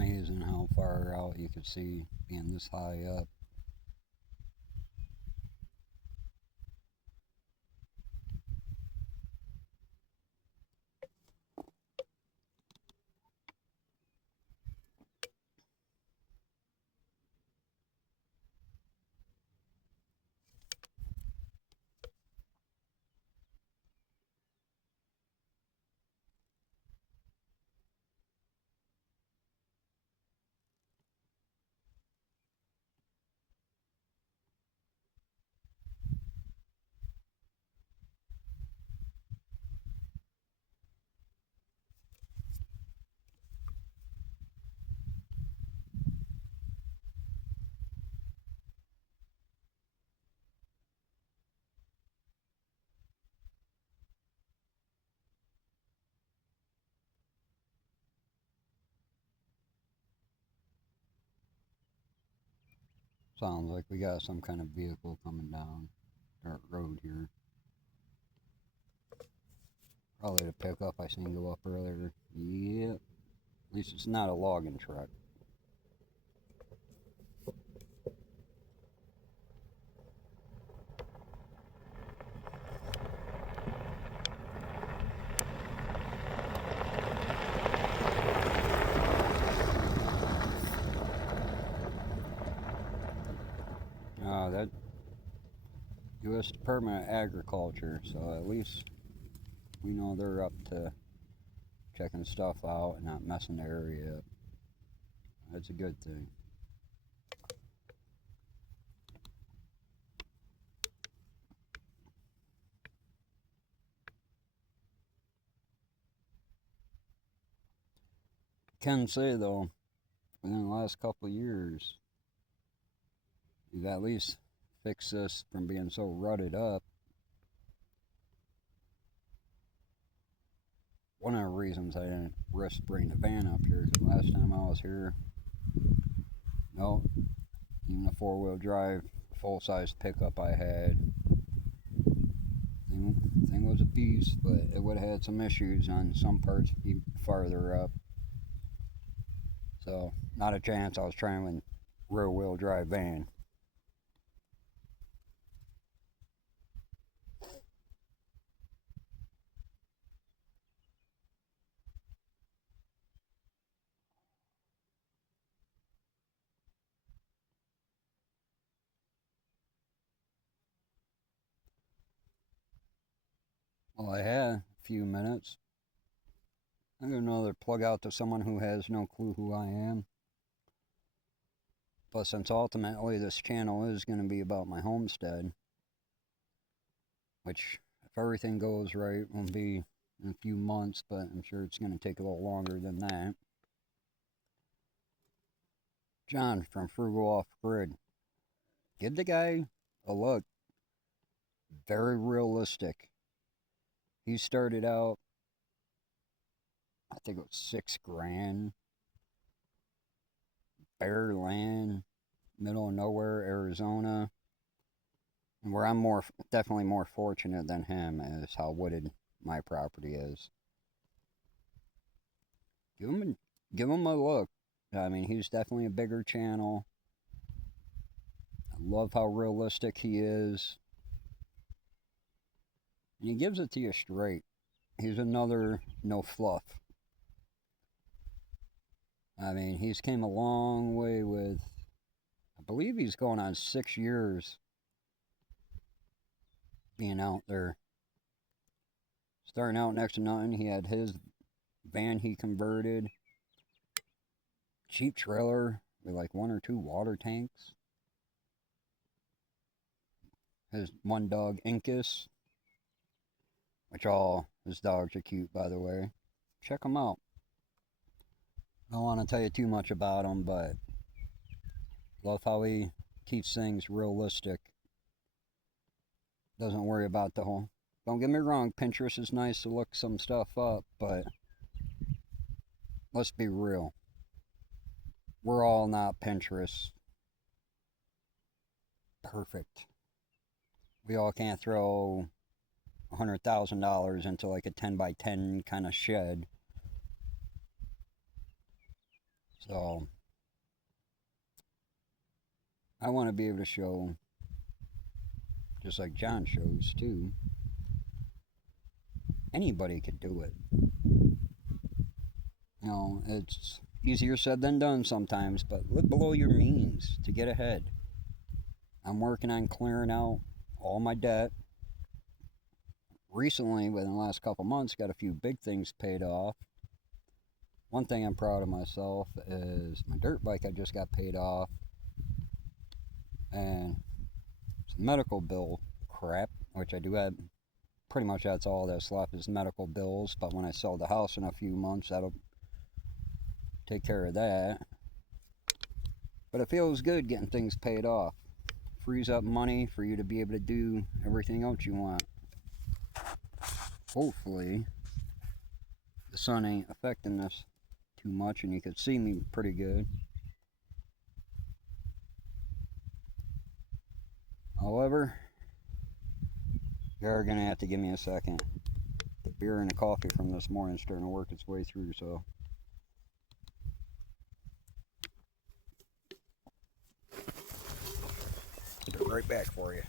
amazing how far out you could see being this high up. Sounds like we got some kind of vehicle coming down dirt road here. Probably the pickup I seen go up earlier. Yep. At least it's not a logging truck. That U.S. Department of Agriculture, so at least we know they're up to checking stuff out and not messing the area up. That's a good thing. Can say though, within the last couple of years, we've at least fixed this from being so rutted up. One of the reasons I didn't risk bringing the van up here, because last time I was here, no, even a four-wheel drive, full-size pickup I had, thing was a beast, but it would have had some issues on some parts farther up. So, not a chance I was trying with rear-wheel drive van. Well, I had a few minutes. I'm going to another plug out to someone who has no clue who I am. But since ultimately this channel is going to be about my homestead, which, if everything goes right, will be in a few months, but I'm sure it's going to take a little longer than that. John from Frugal Off Grid. Give the guy a look. Very realistic. He started out, I think it was $6,000. Bare land, middle of nowhere, Arizona. And where I'm definitely more fortunate than him is how wooded my property is. Give him a look. I mean, he's definitely a bigger channel. I love how realistic he is. And he gives it to you straight. He's another no fluff. I mean, he's came a long way with, I believe he's going on 6 years being out there. Starting out next to nothing, he had his van he converted. Cheap trailer with like 1 or 2 water tanks. His one dog, Incus, which all his dogs are cute, by the way. Check him out. I don't want to tell you too much about him, but love how he keeps things realistic. Doesn't worry about the whole. Don't get me wrong, Pinterest is nice to look some stuff up, but let's be real. We're all not Pinterest perfect. We all can't throw $100,000 into like a 10 by 10 kind of shed. So I want to be able to show, just like John shows too, anybody could do it. You know, it's easier said than done sometimes, but live below your means to get ahead. I'm working on clearing out all my debt. Recently, within the last couple months, got a few big things paid off. One thing I'm proud of myself is my dirt bike I just got paid off, and some medical bill crap, which I do have. Pretty much that's all that's left is medical bills, but when I sell the house in a few months, that'll take care of that. But it feels good getting things paid off. Frees up money for you to be able to do everything else you want. Hopefully, the sun ain't affecting this too much and you can see me pretty good. However, you're gonna have to give me a second. The beer and the coffee from this morning is starting to work its way through, so I'll be right back for you.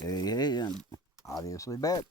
Hey, I'm obviously back.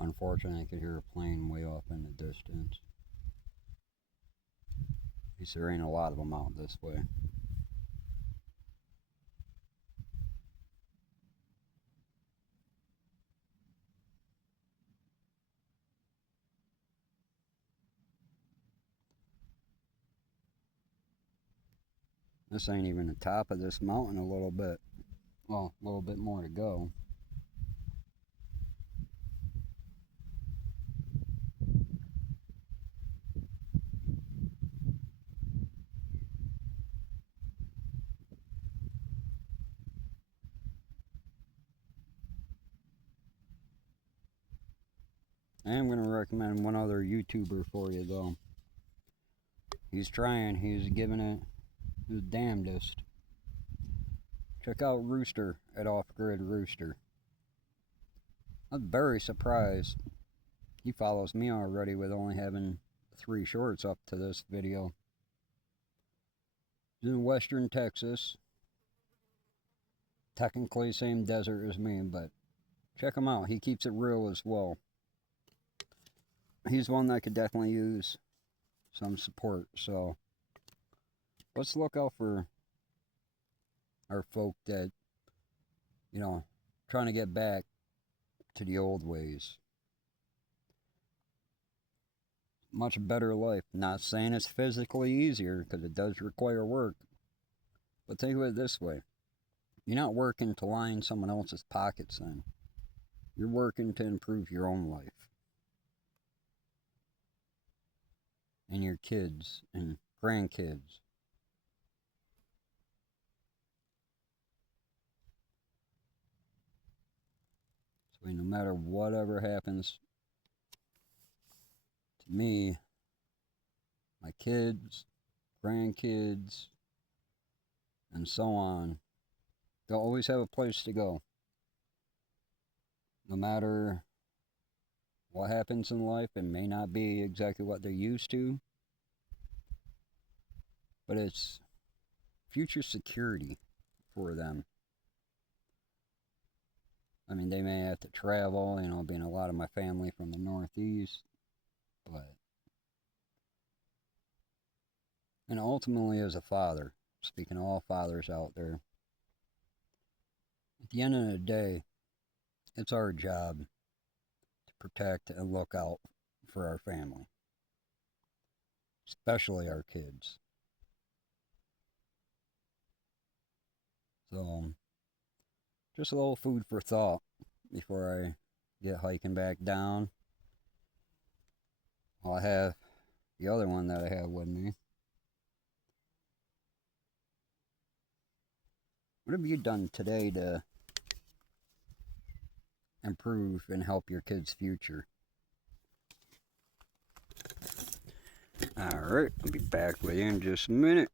Unfortunately, I could hear a plane way off in the distance. At least there ain't a lot of them out this way. This ain't even the top of this mountain a little bit. Well, a little bit more to go. I am going to recommend one other YouTuber for you, though. He's trying. He's giving it his damnedest. Check out Rooster at Off Grid Rooster. I'm very surprised. He follows me already with only having 3 shorts up to this video. He's in western Texas. Technically same desert as me, but check him out. He keeps it real as well. He's one that could definitely use some support, so let's look out for our folk that, you know, trying to get back to the old ways. Much better life. Not saying it's physically easier, because it does require work. But think of it this way. You're not working to line someone else's pockets then. You're working to improve your own life. and your kids and grandkids. So no matter whatever happens to me, my kids, grandkids, and so on, they'll always have a place to go. No matter what happens in life, it may not be exactly what they're used to, but it's future security for them. I mean, they may have to travel, being a lot of my family from the Northeast, but. And ultimately, as a father, speaking to all fathers out there, at the end of the day, it's our job to protect and look out for our family, especially our kids. So, just a little food for thought before I get hiking back down. I have the other one that I have with me. What have you done today to improve and help your kids' future? Alright, I'll be back with you in just a minute.